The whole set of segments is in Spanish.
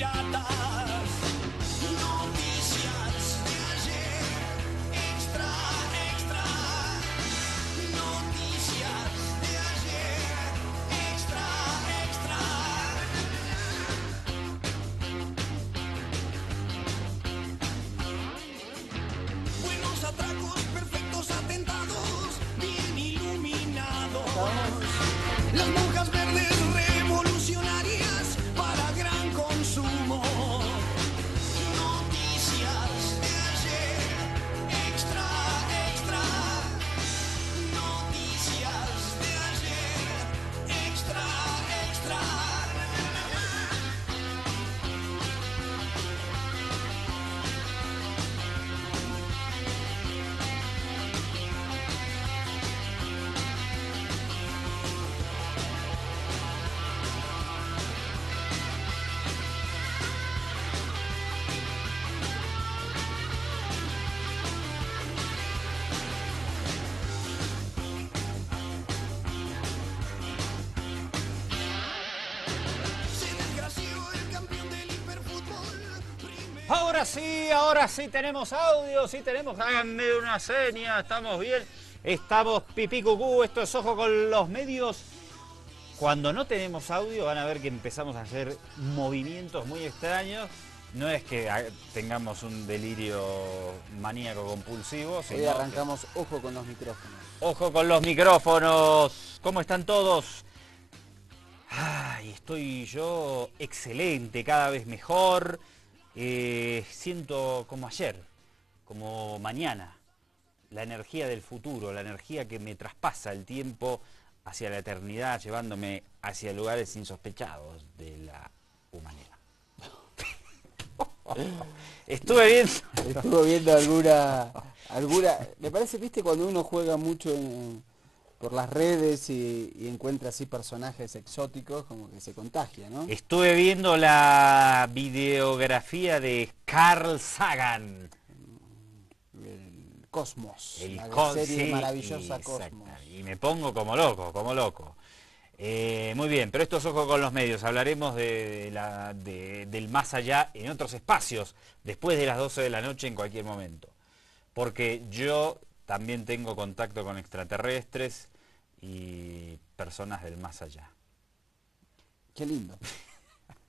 piratas. Noticias de ayer, extra, extra. Noticias de ayer, extra, extra. Buenos atracos, perfectos atentados, bien iluminados. Las monjas verdes revolucionarias para gran consumo. Noticias de ayer, extra, extra. Noticias de ayer, extra, extra. Se desgració el campeón del hiperfútbol. Ahora sí tenemos audio, sí tenemos, háganme una seña, estamos bien, estamos pipí cucú, esto es Ojo con los Medios. Cuando no tenemos audio van a ver que empezamos a hacer movimientos muy extraños. No es que tengamos un delirio maníaco compulsivo, sino Hoy arrancamos Ojo con los micrófonos. Ojo con los micrófonos. ¿Cómo están todos? Ay, estoy yo excelente, cada vez mejor. Siento como ayer, como mañana, la energía del futuro, la energía que me traspasa el tiempo hacia la eternidad, llevándome hacia lugares insospechados de la humanidad. Estuve viendo alguna... Me parece, viste, cuando uno juega mucho por las redes y encuentra así personajes exóticos, como que se contagia, ¿no? Estuve viendo la videografía de Carl Sagan. El Cosmos, la Sí, serie maravillosa exacto. Cosmos. Y me pongo como loco, como loco. Muy bien, pero esto es Ojo con los Medios. Hablaremos del más allá en otros espacios, después de las 12 de la noche en cualquier momento. Porque yo también tengo contacto con extraterrestres y personas del más allá. Qué lindo.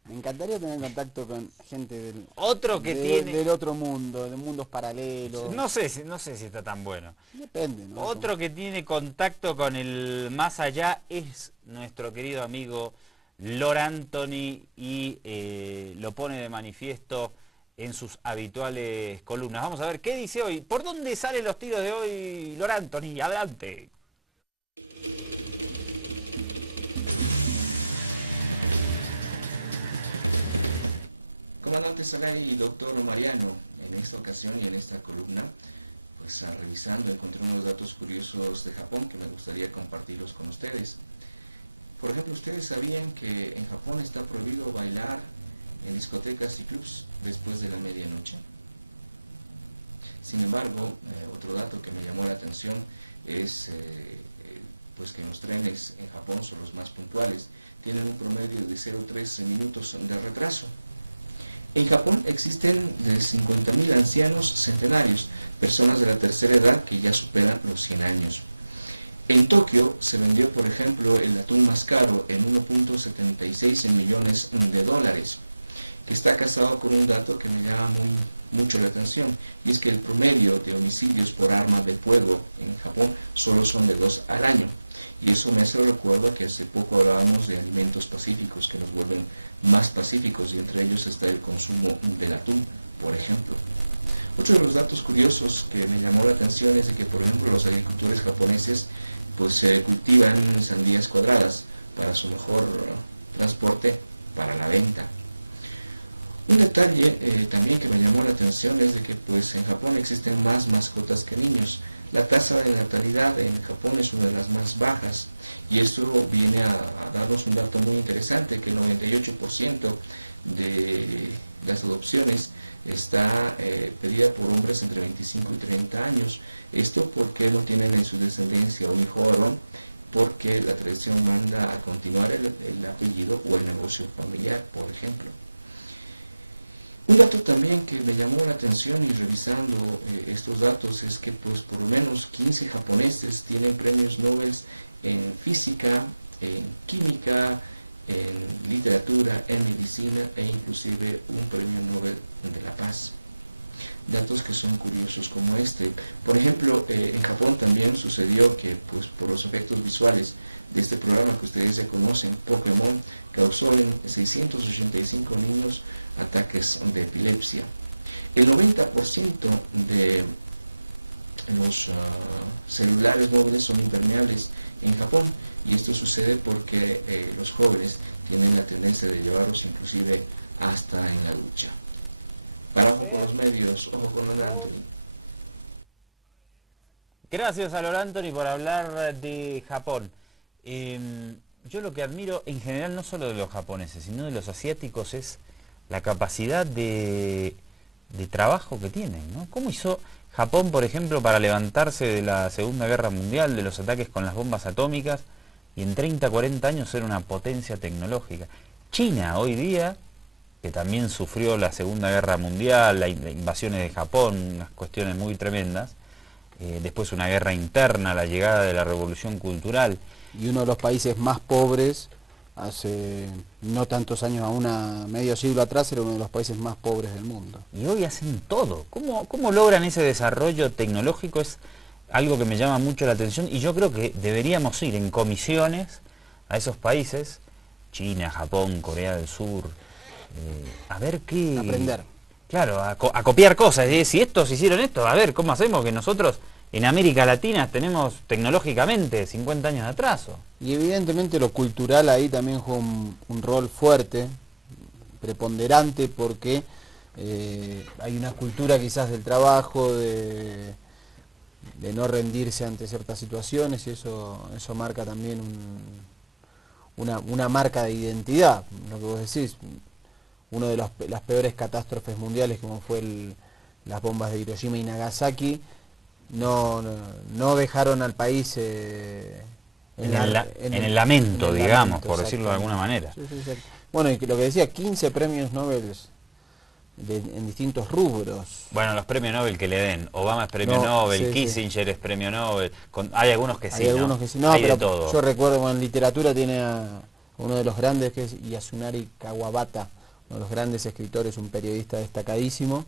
Me encantaría tener contacto con gente del otro mundo, de mundos paralelos. No sé si está tan bueno. Depende, ¿no? Otro que tiene contacto con el más allá es nuestro querido amigo Lord Anthony y lo pone de manifiesto en sus habituales columnas. Vamos a ver qué dice hoy. ¿Por dónde salen los tiros de hoy, Lord Anthony? Adelante. Comandante Solari y doctor Mariano, en esta ocasión y en esta columna, pues revisando encontré unos datos curiosos de Japón que me gustaría compartirlos con ustedes. Por ejemplo, ¿ustedes sabían que en Japón está prohibido bailar en discotecas y clubs después de la medianoche? Sin embargo, otro dato que me llamó la atención es pues que los trenes en Japón son los más puntuales, tienen un promedio de 0,3 minutos de retraso. En Japón existen de 50.000 ancianos centenarios, personas de la tercera edad que ya superan los 100 años. En Tokio se vendió, por ejemplo, el atún más caro en 1.76 millones de dólares, que está casado con un dato que me llama mucho la atención, y es que el promedio de homicidios por arma de fuego en Japón solo son de 2 al año. Y eso me hace recuerdo que hace poco hablábamos de alimentos pacíficos que nos vuelven más pacíficos, y entre ellos está el consumo del atún, por ejemplo. Otro de los datos curiosos que me llamó la atención es de que, por ejemplo, los agricultores japoneses pues cultivan sandías cuadradas para su mejor transporte para la venta. Un detalle también que me llamó la atención es de que pues en Japón existen más mascotas que niños. La tasa de natalidad en Japón es una de las más bajas, y esto viene a darnos un dato muy interesante, que el 98% de las adopciones está pedida por hombres entre 25 y 30 años. Esto porque no tienen en su descendencia un hijo varón, porque la tradición manda a continuar el apellido o el negocio familiar, por ejemplo. dato también que me llamó la atención y revisando estos datos es que pues por lo menos 15 japoneses tienen premios Nobel en física, en química, en literatura, en medicina e inclusive un premio Nobel de la Paz. Datos que son curiosos como este. Por ejemplo, en Japón también sucedió que pues por los efectos visuales de este programa que ustedes ya conocen, Pokémon, causó en 685 niños ataques de epilepsia. El 90% de los celulares móviles son impermeables en Japón, y esto sucede porque los jóvenes tienen la tendencia de llevarlos inclusive hasta en la ducha. Para Ojo con los Medios, Ojo con Don Anthony. Gracias a Lord Anthony por hablar de Japón. Yo lo que admiro en general no solo de los japoneses, sino de los asiáticos es la capacidad de trabajo que tienen, ¿no? ¿Cómo hizo Japón, por ejemplo, para levantarse de la Segunda Guerra Mundial, de los ataques con las bombas atómicas, y en 30, 40 años ser una potencia tecnológica? China hoy día, que también sufrió la Segunda Guerra Mundial, las invasiones de Japón, unas cuestiones muy tremendas, después una guerra interna, la llegada de la Revolución Cultural. Y uno de los países más pobres, hace no tantos años, a medio siglo atrás, era uno de los países más pobres del mundo. Y hoy hacen todo. ¿Cómo logran ese desarrollo tecnológico? Es algo que me llama mucho la atención, y yo creo que deberíamos ir en comisiones a esos países, China, Japón, Corea del Sur, a ver qué... Aprender. Claro, a copiar cosas. Si estos hicieron esto, a ver, ¿cómo hacemos que nosotros en América Latina tenemos tecnológicamente 50 años de atraso? Y evidentemente lo cultural ahí también juega un rol fuerte, preponderante, porque hay una cultura quizás del trabajo, de no rendirse ante ciertas situaciones, y eso marca también una marca de identidad. Lo que vos decís, uno de las peores catástrofes mundiales, como fue las bombas de Hiroshima y Nagasaki, no dejaron al país en el lamento, digamos, por decirlo de alguna manera. Sí, sí, sí. Bueno, y lo que decía, 15 premios Nobel en distintos rubros. Bueno, los premios Nobel que le den, Obama es premio Nobel, sí, Kissinger es premio Nobel, hay algunos que sí, hay algunos que sí, no, hay pero de todo. yo recuerdo, bueno, en literatura tiene a uno de los grandes, que es Yasunari Kawabata, uno de los grandes escritores, un periodista destacadísimo,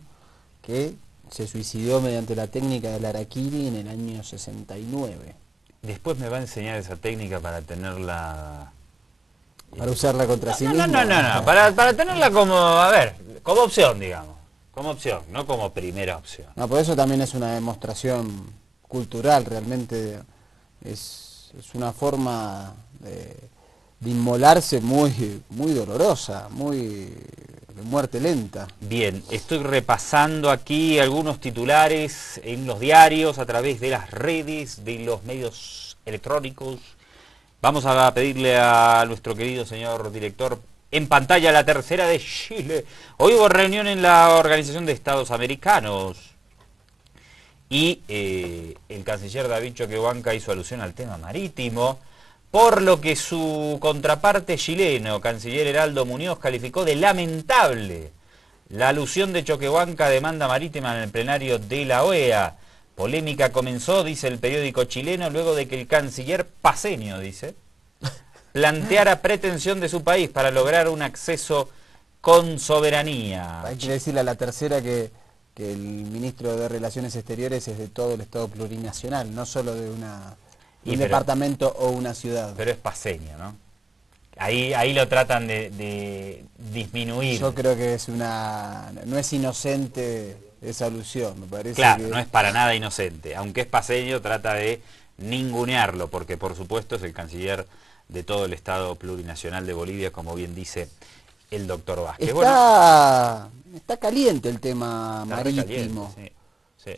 que se suicidó mediante la técnica del harakiri en el año 69. Después me va a enseñar esa técnica para tenerla... Para usarla contra sí mismo. No, para tenerla como, a ver, como opción, digamos. Como opción, no como primera opción. No, por eso también es una demostración cultural, realmente es una forma de inmolarse muy dolorosa, de muerte lenta. Bien, estoy repasando aquí algunos titulares en los diarios, a través de las redes, de los medios electrónicos. Vamos a pedirle a nuestro querido señor director en pantalla la tercera de Chile. Hoy hubo reunión en la Organización de Estados Americanos y el canciller David Choquehuanca hizo alusión al tema marítimo, por lo que su contraparte chileno, canciller Heraldo Muñoz, calificó de lamentable la alusión de Choquehuanca a demanda marítima en el plenario de la OEA. Polémica comenzó, dice el periódico chileno, luego de que el canciller paceño, dice, planteara pretensión de su país para lograr un acceso con soberanía. Hay que decirle a la tercera que el ministro de Relaciones Exteriores es de todo el Estado plurinacional, no solo de un departamento o una ciudad. Pero es paceño, ¿no? Ahí lo tratan de disminuir. Yo creo que no es inocente esa alusión, me parece. Claro, no es para nada inocente. Aunque es paceño, trata de ningunearlo, porque por supuesto es el canciller de todo el Estado plurinacional de Bolivia, como bien dice el doctor Vázquez. Está caliente el tema marítimo, sí.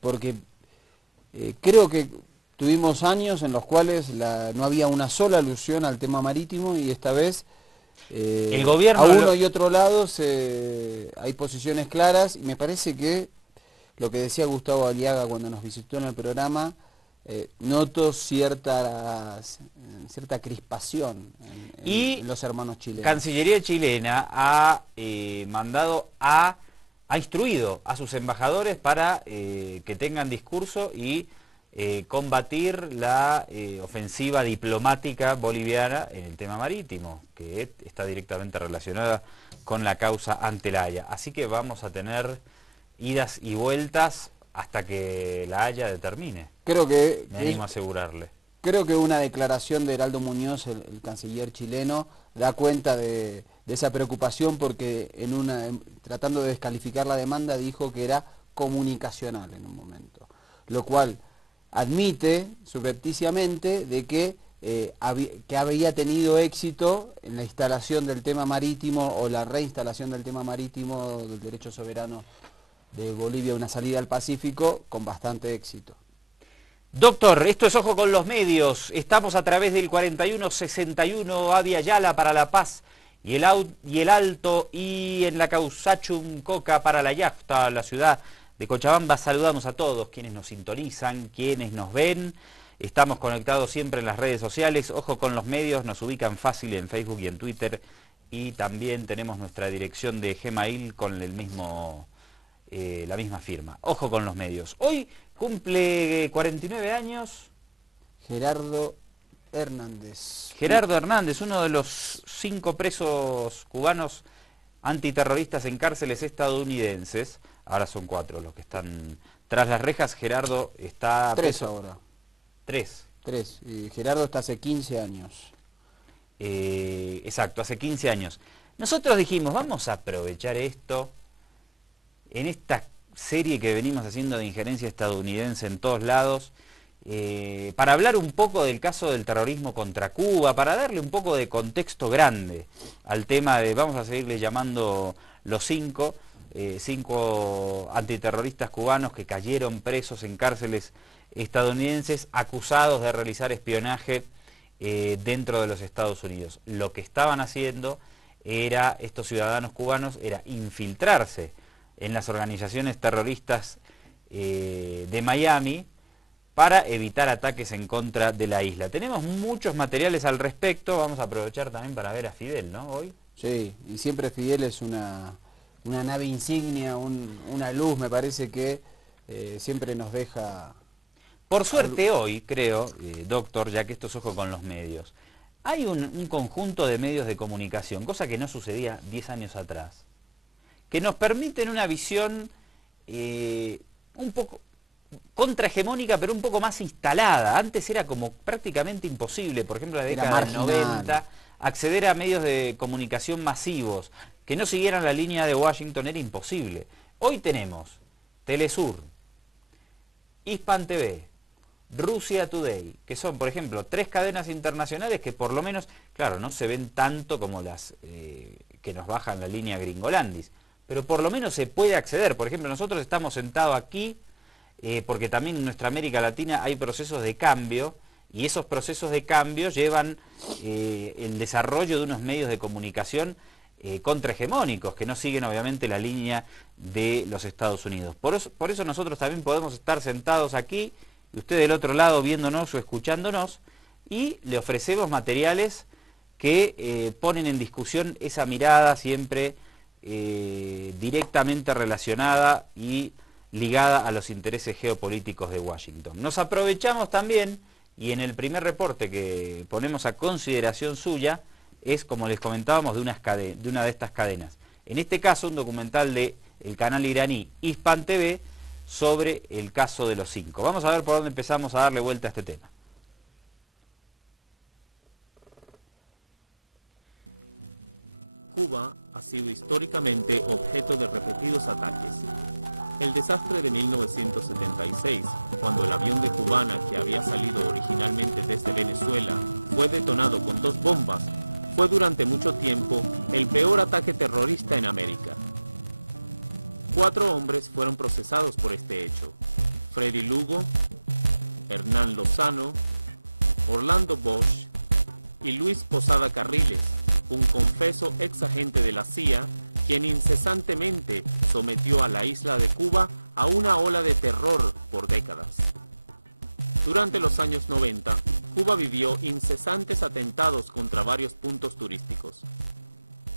Porque creo que tuvimos años en los cuales no había una sola alusión al tema marítimo, y esta vez el gobierno a uno y otro lado hay posiciones claras, y me parece que lo que decía Gustavo Aliaga cuando nos visitó en el programa noto cierta crispación en los hermanos chilenos. Cancillería chilena ha instruido a sus embajadores para que tengan discurso y combatir la ofensiva diplomática boliviana en el tema marítimo, que está directamente relacionada con la causa ante la Haya. Así que vamos a tener idas y vueltas hasta que la Haya determine. Me animo a asegurarle. Creo que una declaración de Heraldo Muñoz, el canciller chileno, da cuenta de esa preocupación, porque tratando de descalificar la demanda dijo que era comunicacional en un momento, lo cual admite subrepticiamente de que había tenido éxito en la instalación del tema marítimo o la reinstalación del tema marítimo del derecho soberano de Bolivia, una salida al Pacífico con bastante éxito. Doctor, esto es Ojo con los Medios. Estamos a través del 4161 Avia Yala para La Paz y el Alto, y en la Causachum Coca para la Yafta, la ciudad de Cochabamba. Saludamos a todos quienes nos sintonizan, quienes nos ven. Estamos conectados siempre en las redes sociales. Ojo con los Medios, nos ubican fácil en Facebook y en Twitter. Y también tenemos nuestra dirección de Gmail con la misma firma. Ojo con los Medios. Hoy cumple 49 años Gerardo Hernández. Gerardo Hernández, uno de los 5 presos cubanos antiterroristas en cárceles estadounidenses. Ahora son 4 los que están tras las rejas. Gerardo está... 3 ahora. 3. Y Gerardo está hace 15 años. Exacto, hace 15 años. Nosotros dijimos, vamos a aprovechar esto en esta serie que venimos haciendo de injerencia estadounidense en todos lados, para hablar un poco del caso del terrorismo contra Cuba, para darle un poco de contexto grande al tema de, vamos a seguirle llamando los 5 antiterroristas cubanos que cayeron presos en cárceles estadounidenses acusados de realizar espionaje dentro de los Estados Unidos. Lo que estaban haciendo estos ciudadanos cubanos era infiltrarse en las organizaciones terroristas de Miami para evitar ataques en contra de la isla. Tenemos muchos materiales al respecto, vamos a aprovechar también para ver a Fidel, ¿no? Hoy. Sí, y siempre Fidel es una nave insignia, una luz, me parece que siempre nos deja... Por suerte hoy, creo, doctor, ya que esto es Ojo con los Medios, hay un conjunto de medios de comunicación, cosa que no sucedía 10 años atrás, que nos permiten una visión un poco contrahegemónica, pero un poco más instalada. Antes era como prácticamente imposible, por ejemplo, en la década del 90, acceder a medios de comunicación masivos que no siguieran la línea de Washington era imposible. Hoy tenemos Telesur, Hispan TV, Rusia Today, que son, por ejemplo, 3 cadenas internacionales que por lo menos, claro, no se ven tanto como las que nos bajan la línea Gringolandis, pero por lo menos se puede acceder. Por ejemplo, nosotros estamos sentados aquí porque también en nuestra América Latina hay procesos de cambio, y esos procesos de cambio llevan el desarrollo de unos medios de comunicación contrahegemónicos, que no siguen obviamente la línea de los Estados Unidos. Por eso nosotros también podemos estar sentados aquí, y usted del otro lado viéndonos o escuchándonos, y le ofrecemos materiales que ponen en discusión esa mirada siempre directamente relacionada y ligada a los intereses geopolíticos de Washington. Nos aprovechamos también, y en el primer reporte que ponemos a consideración suya, es, como les comentábamos, de una de estas cadenas. En este caso, un documental del canal iraní Hispan TV sobre el caso de los 5. Vamos a ver por dónde empezamos a darle vuelta a este tema. Cuba ha sido históricamente objeto de repetidos ataques. El desastre de 1976, cuando el avión de Cubana, que había salido originalmente desde Venezuela, fue detonado con 2 bombas, fue durante mucho tiempo el peor ataque terrorista en América. 4 hombres fueron procesados por este hecho: Freddy Lugo, Hernán Lozano, Orlando Bosch y Luis Posada Carriles, un confeso ex agente de la CIA, quien incesantemente sometió a la isla de Cuba a una ola de terror por décadas. Durante los años 90, Cuba vivió incesantes atentados contra varios puntos turísticos.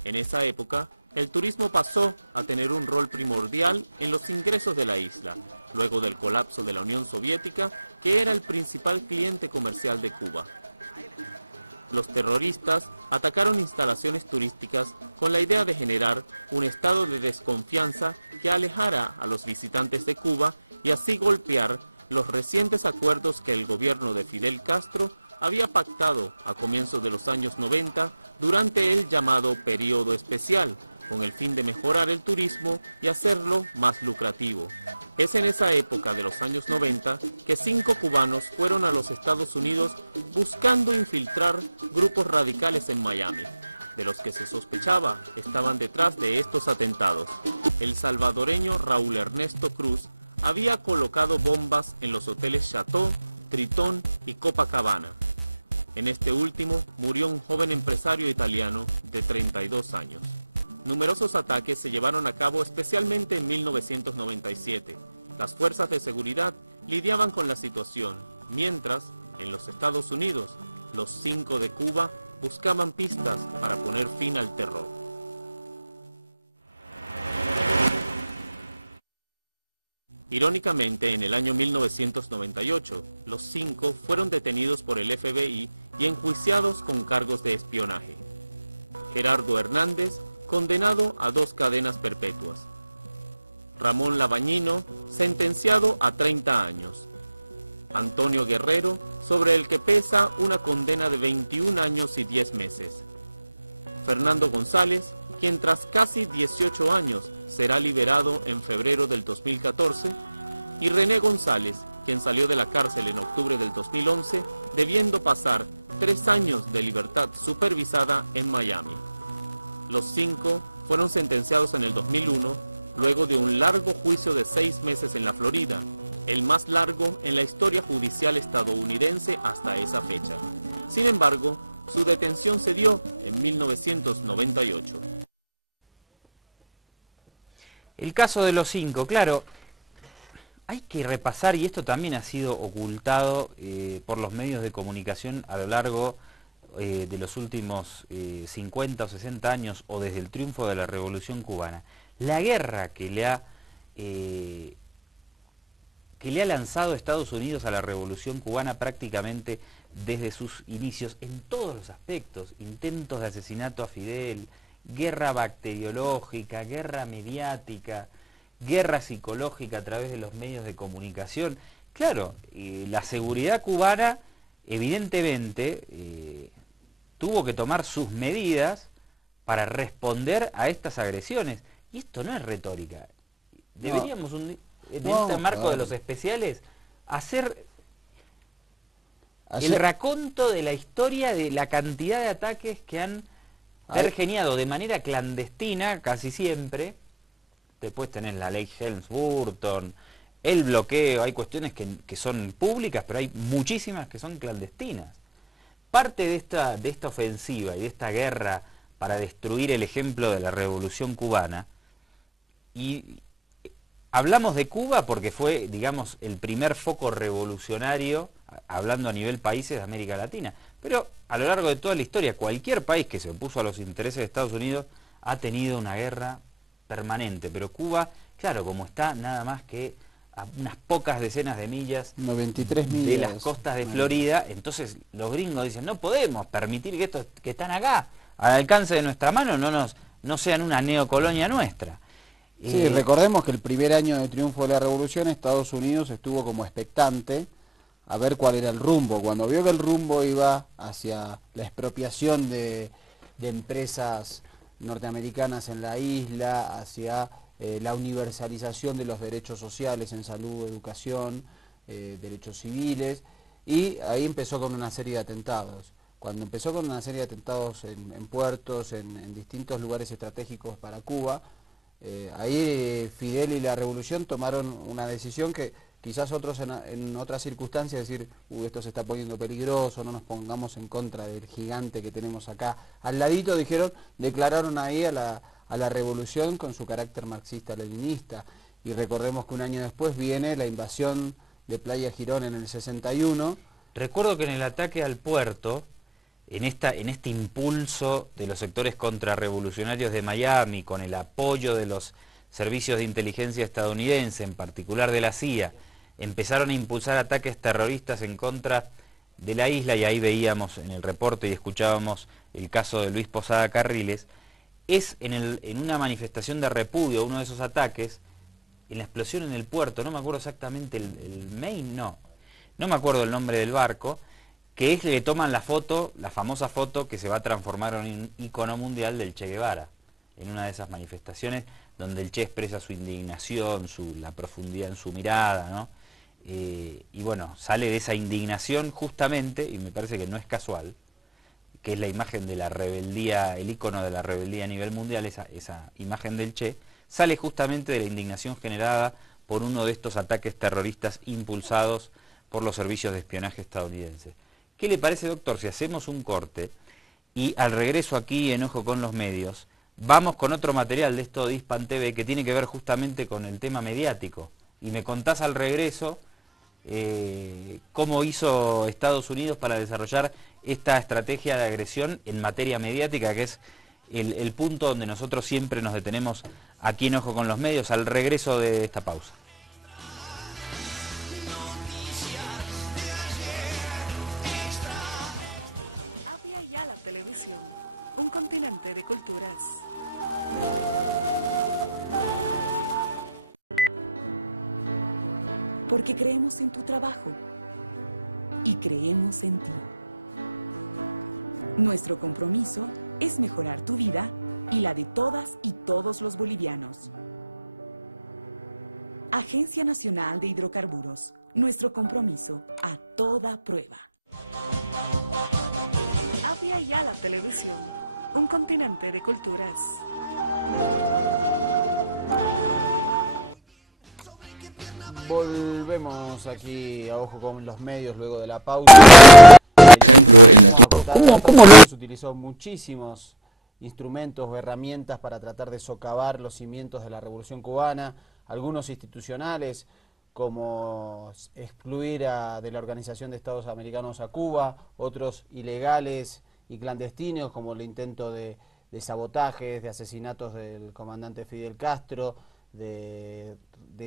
En esa época, el turismo pasó a tener un rol primordial en los ingresos de la isla, luego del colapso de la Unión Soviética, que era el principal cliente comercial de Cuba. Los terroristas atacaron instalaciones turísticas con la idea de generar un estado de desconfianza que alejara a los visitantes de Cuba y así golpear los recientes acuerdos que el gobierno de Fidel Castro había pactado a comienzos de los años 90 durante el llamado Período Especial, con el fin de mejorar el turismo y hacerlo más lucrativo. Es en esa época de los años 90 que 5 cubanos fueron a los Estados Unidos buscando infiltrar grupos radicales en Miami, de los que se sospechaba estaban detrás de estos atentados. El salvadoreño Raúl Ernesto Cruz había colocado bombas en los hoteles Chateau, Tritón y Copacabana. En este último murió un joven empresario italiano de 32 años. Numerosos ataques se llevaron a cabo especialmente en 1997. Las fuerzas de seguridad lidiaban con la situación, mientras, en los Estados Unidos, los 5 de Cuba buscaban pistas para poner fin al terror. Irónicamente, en el año 1998, los 5 fueron detenidos por el FBI y enjuiciados con cargos de espionaje. Gerardo Hernández, condenado a 2 cadenas perpetuas. Ramón Labañino, sentenciado a 30 años. Antonio Guerrero, sobre el que pesa una condena de 21 años y 10 meses. Fernando González, quien tras casi 18 años será liberado en febrero del 2014, y René González, quien salió de la cárcel en octubre del 2011, debiendo pasar 3 años de libertad supervisada en Miami. Los 5 fueron sentenciados en el 2001, luego de un largo juicio de 6 meses en la Florida, el más largo en la historia judicial estadounidense hasta esa fecha. Sin embargo, su detención se dio en 1998. El caso de los 5, claro, hay que repasar, y esto también ha sido ocultado por los medios de comunicación a lo largo de los últimos 50 o 60 años, o desde el triunfo de la Revolución Cubana. La guerra que le ha lanzado Estados Unidos a la Revolución Cubana prácticamente desde sus inicios, en todos los aspectos: intentos de asesinato a Fidel, guerra bacteriológica, guerra mediática, guerra psicológica a través de los medios de comunicación. Claro, la seguridad cubana evidentemente tuvo que tomar sus medidas para responder a estas agresiones. Y esto no es retórica. Deberíamos, en este marco de los especiales, hacer el raconto de la historia de la cantidad de ataques que han pergeniado de manera clandestina, casi siempre. Después tenés la ley Helms-Burton, el bloqueo, hay cuestiones que son públicas, pero hay muchísimas que son clandestinas. Parte de esta ofensiva y de esta guerra para destruir el ejemplo de la Revolución Cubana, y hablamos de Cuba porque fue, digamos, el primer foco revolucionario, hablando a nivel países de América Latina, pero a lo largo de toda la historia, cualquier país que se opuso a los intereses de Estados Unidos ha tenido una guerra permanente, pero Cuba, claro, como está nada más que a unas pocas decenas de millas, 93 millas de las costas de Florida, entonces los gringos dicen, no podemos permitir que estos que están acá, al alcance de nuestra mano, no sean una neocolonia nuestra. Sí, recordemos que el primer año de triunfo de la Revolución, Estados Unidos estuvo como expectante a ver cuál era el rumbo. Cuando vio que el rumbo iba hacia la expropiación de empresas norteamericanas en la isla, hacia la universalización de los derechos sociales en salud, educación, derechos civiles, y ahí empezó con una serie de atentados. Cuando empezó con una serie de atentados en puertos, en distintos lugares estratégicos para Cuba, ahí Fidel y la Revolución tomaron una decisión que quizás otros en otras circunstancias decir, esto se está poniendo peligroso, no nos pongamos en contra del gigante que tenemos acá al ladito, declararon ahí a la Revolución con su carácter marxista-leninista. Y recordemos que un año después viene la invasión de Playa Girón en el 61. Recuerdo que en el ataque al puerto, en este impulso de los sectores contrarrevolucionarios de Miami, con el apoyo de los servicios de inteligencia estadounidense, en particular de la CIA, empezaron a impulsar ataques terroristas en contra de la isla, y ahí veíamos en el reporte y escuchábamos el caso de Luis Posada Carriles. Es en una manifestación de repudio a uno de esos ataques, en la explosión en el puerto, no me acuerdo exactamente el Maine, no me acuerdo el nombre del barco, que es que le toman la foto, la famosa foto que se va a transformar en un ícono mundial del Che Guevara, en una de esas manifestaciones donde el Che expresa su indignación, la profundidad en su mirada, ¿no? Y bueno, sale de esa indignación justamente, y me parece que no es casual, que es la imagen de la rebeldía, el ícono de la rebeldía a nivel mundial, esa imagen del Che, sale justamente de la indignación generada por uno de estos ataques terroristas impulsados por los servicios de espionaje estadounidenses. ¿Qué le parece, doctor, si hacemos un corte y al regreso aquí en Ojo con los Medios, vamos con otro material de esto de Hispan TV que tiene que ver justamente con el tema mediático? Y me contás al regreso cómo hizo Estados Unidos para desarrollar esta estrategia de agresión en materia mediática, que es el punto donde nosotros siempre nos detenemos aquí en Ojo con los Medios, al regreso de esta pausa. Avia Yala Televisión, un continente de culturas. Porque creemos en tu trabajo y creemos en ti. Nuestro compromiso es mejorar tu vida y la de todas y todos los bolivianos. Agencia Nacional de Hidrocarburos, nuestro compromiso a toda prueba. Avia Yala Televisión, un continente de culturas. Volvemos aquí a Ojo con los Medios luego de la pausa. Por ejemplo, el atún. ¿Cómo lo utilizó muchísimos instrumentos o herramientas para tratar de socavar los cimientos de la Revolución Cubana, algunos institucionales, como excluir de la Organización de Estados Americanos a Cuba, otros ilegales y clandestinos, como el intento de sabotajes, de asesinatos del comandante Fidel Castro, de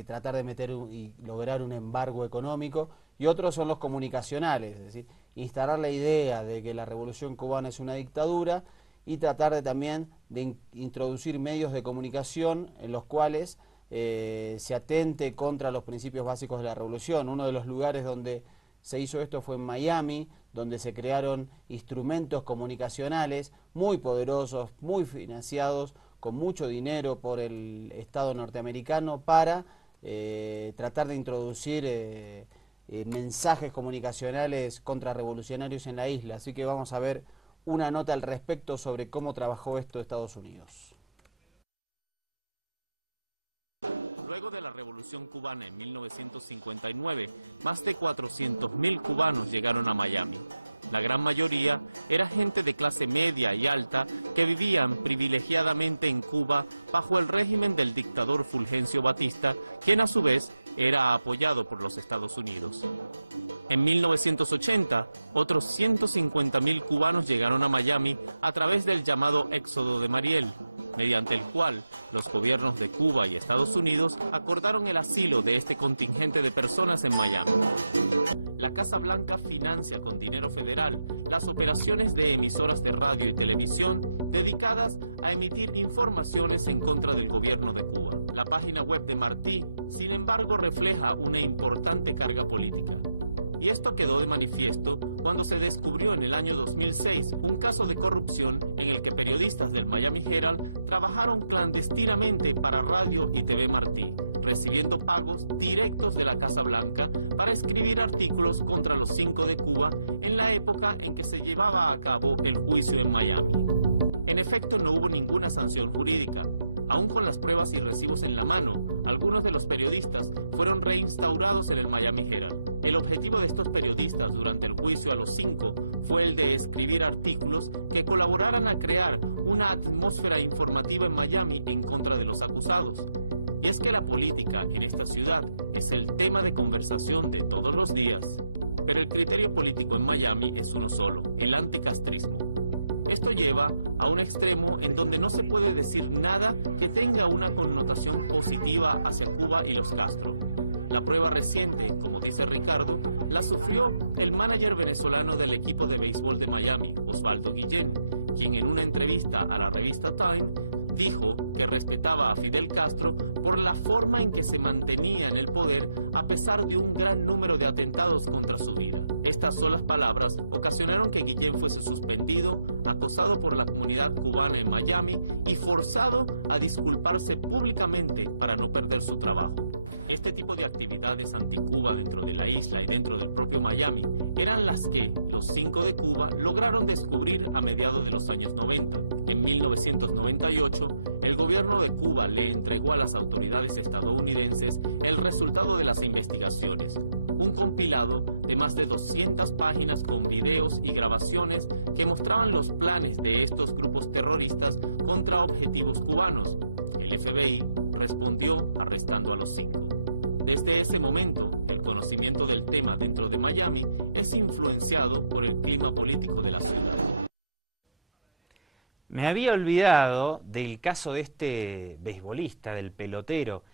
tratar de meter y lograr un embargo económico, y otros son los comunicacionales, es decir, instalar la idea de que la Revolución Cubana es una dictadura y tratar también de introducir medios de comunicación en los cuales se atente contra los principios básicos de la revolución. Uno de los lugares donde se hizo esto fue en Miami, donde se crearon instrumentos comunicacionales muy poderosos, muy financiados, con mucho dinero por el Estado norteamericano para tratar de introducir mensajes comunicacionales contrarrevolucionarios en la isla. Así que vamos a ver una nota al respecto sobre cómo trabajó esto Estados Unidos. Luego de la Revolución Cubana en 1959, más de 400.000 cubanos llegaron a Miami. La gran mayoría era gente de clase media y alta que vivían privilegiadamente en Cuba bajo el régimen del dictador Fulgencio Batista, quien a su vez era apoyado por los Estados Unidos. En 1980, otros 150.000 cubanos llegaron a Miami a través del llamado Éxodo de Mariel, mediante el cual los gobiernos de Cuba y Estados Unidos acordaron el asilo de este contingente de personas en Miami. La Casa Blanca financia con dinero federal las operaciones de emisoras de radio y televisión dedicadas a emitir informaciones en contra del gobierno de Cuba. La página web de Martí, sin embargo, refleja una importante carga política. Y esto quedó de manifiesto cuando se descubrió en el año 2006 un caso de corrupción en el que periodistas del Miami Herald trabajaron clandestinamente para Radio y TV Martí, recibiendo pagos directos de la Casa Blanca para escribir artículos contra los 5 de Cuba en la época en que se llevaba a cabo el juicio en Miami. En efecto, no hubo ninguna sanción jurídica. Aún con las pruebas y recibos en la mano, algunos de los periodistas fueron reinstaurados en el Miami Herald. El objetivo de estos periodistas durante el juicio a los 5 fue el de escribir artículos que colaboraran a crear una atmósfera informativa en Miami en contra de los acusados. Y es que la política en esta ciudad es el tema de conversación de todos los días. Pero el criterio político en Miami es uno solo, el anticastrismo. Esto lleva a un extremo en donde no se puede decir nada que tenga una connotación positiva hacia Cuba y los Castro. La prueba reciente, como dice Ricardo, la sufrió el manager venezolano del equipo de béisbol de Miami, Osvaldo Guillén, quien en una entrevista a la revista Time dijo que respetaba a Fidel Castro por la forma en que se mantenía en el poder a pesar de un gran número de atentados contra su vida. Estas solas palabras ocasionaron que Guillén fuese suspendido, acosado por la comunidad cubana en Miami y forzado a disculparse públicamente para no perder su trabajo. Este tipo de actividades anti-Cuba dentro de la isla y dentro del propio Miami eran las que los 5 de Cuba lograron descubrir a mediados de los años 90. En 1998, el gobierno de Cuba le entregó a las autoridades estadounidenses el resultado de las investigaciones, un compilado de más de 200 páginas con videos y grabaciones que mostraban los planes de estos grupos terroristas contra objetivos cubanos. El FBI respondió arrestando a los 5. Desde ese momento, el conocimiento del tema dentro de Miami es influenciado por el clima político de la ciudad. Me había olvidado del caso de este beisbolista, del pelotero,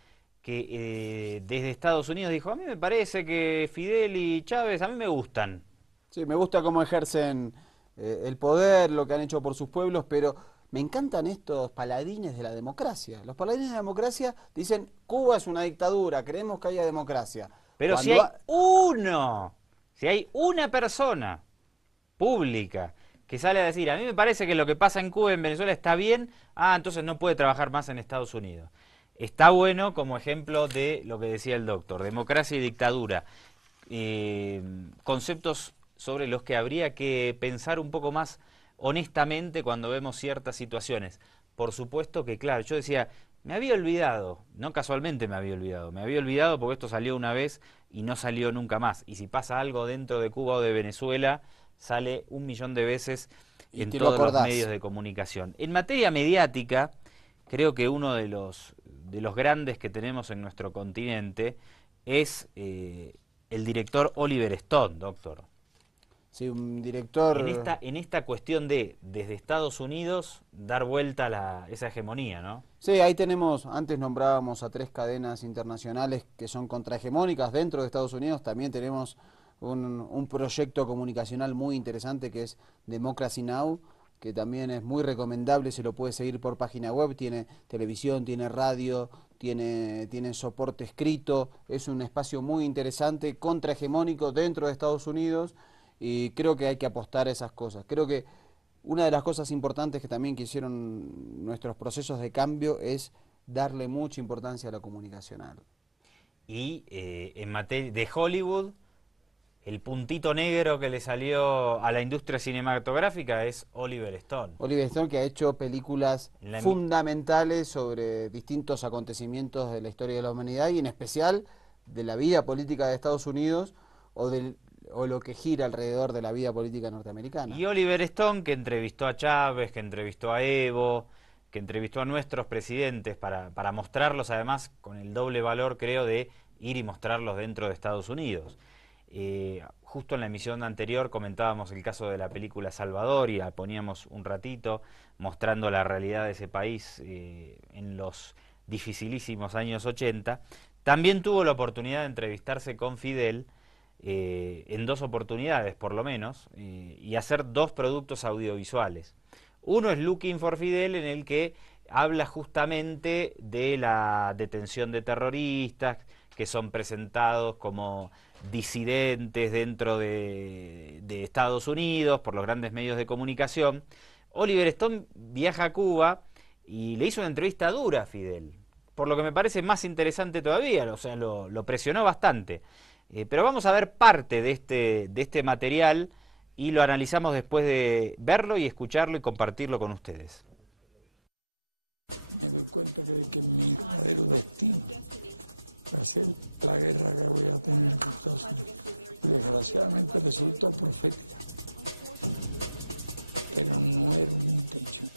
que desde Estados Unidos dijo, a mí me parece que Fidel y Chávez a mí me gustan. Sí, me gusta cómo ejercen el poder, lo que han hecho por sus pueblos, pero me encantan estos paladines de la democracia. Los paladines de la democracia dicen, Cuba es una dictadura, queremos que haya democracia. Pero Cuando si hay una persona pública que sale a decir, a mí me parece que lo que pasa en Cuba y en Venezuela está bien, entonces no puede trabajar más en Estados Unidos. Está bueno como ejemplo de lo que decía el doctor, democracia y dictadura. Conceptos sobre los que habría que pensar un poco más honestamente cuando vemos ciertas situaciones. Por supuesto que, claro, yo decía, me había olvidado, no casualmente me había olvidado porque esto salió una vez y no salió nunca más. Y si pasa algo dentro de Cuba o de Venezuela, sale 1.000.000 de veces en todos los medios de comunicación. En materia mediática, creo que uno de los grandes que tenemos en nuestro continente es el director Oliver Stone, doctor. Sí, un director... En esta cuestión de, desde Estados Unidos, dar vuelta a esa hegemonía, ¿no? Sí, ahí tenemos, antes nombrábamos a 3 cadenas internacionales que son contrahegemónicas dentro de Estados Unidos, también tenemos un proyecto comunicacional muy interesante que es Democracy Now!, que también es muy recomendable, se lo puede seguir por página web, tiene televisión, tiene radio, tiene soporte escrito, es un espacio muy interesante, contrahegemónico dentro de Estados Unidos, y creo que hay que apostar a esas cosas. Creo que una de las cosas importantes que también hicieron nuestros procesos de cambio es darle mucha importancia a lo comunicacional. Y en materia de Hollywood, el puntito negro que le salió a la industria cinematográfica es Oliver Stone. Oliver Stone, que ha hecho películas fundamentales sobre distintos acontecimientos de la historia de la humanidad y en especial de la vida política de Estados Unidos o lo que gira alrededor de la vida política norteamericana. Y Oliver Stone, que entrevistó a Chávez, que entrevistó a Evo, que entrevistó a nuestros presidentes para mostrarlos además con el doble valor, creo, de ir y mostrarlos dentro de Estados Unidos. Justo en la emisión anterior comentábamos el caso de la película Salvador y la poníamos un ratito mostrando la realidad de ese país en los dificilísimos años 80. También tuvo la oportunidad de entrevistarse con Fidel en 2 oportunidades por lo menos y hacer 2 productos audiovisuales. Uno es Looking for Fidel, en el que habla justamente de la detención de terroristas que son presentados como disidentes dentro de Estados Unidos por los grandes medios de comunicación. Oliver Stone viaja a Cuba y le hizo una entrevista dura a Fidel, por lo que me parece más interesante todavía, o sea, lo presionó bastante. Pero vamos a ver parte de este material y lo analizamos después de verlo y escucharlo y compartirlo con ustedes. Me doy cuenta que mi verdadero destino va a ser la guerra que voy a tener con Estados Unidos. Desgraciadamente resultó profética, pero no era una intención.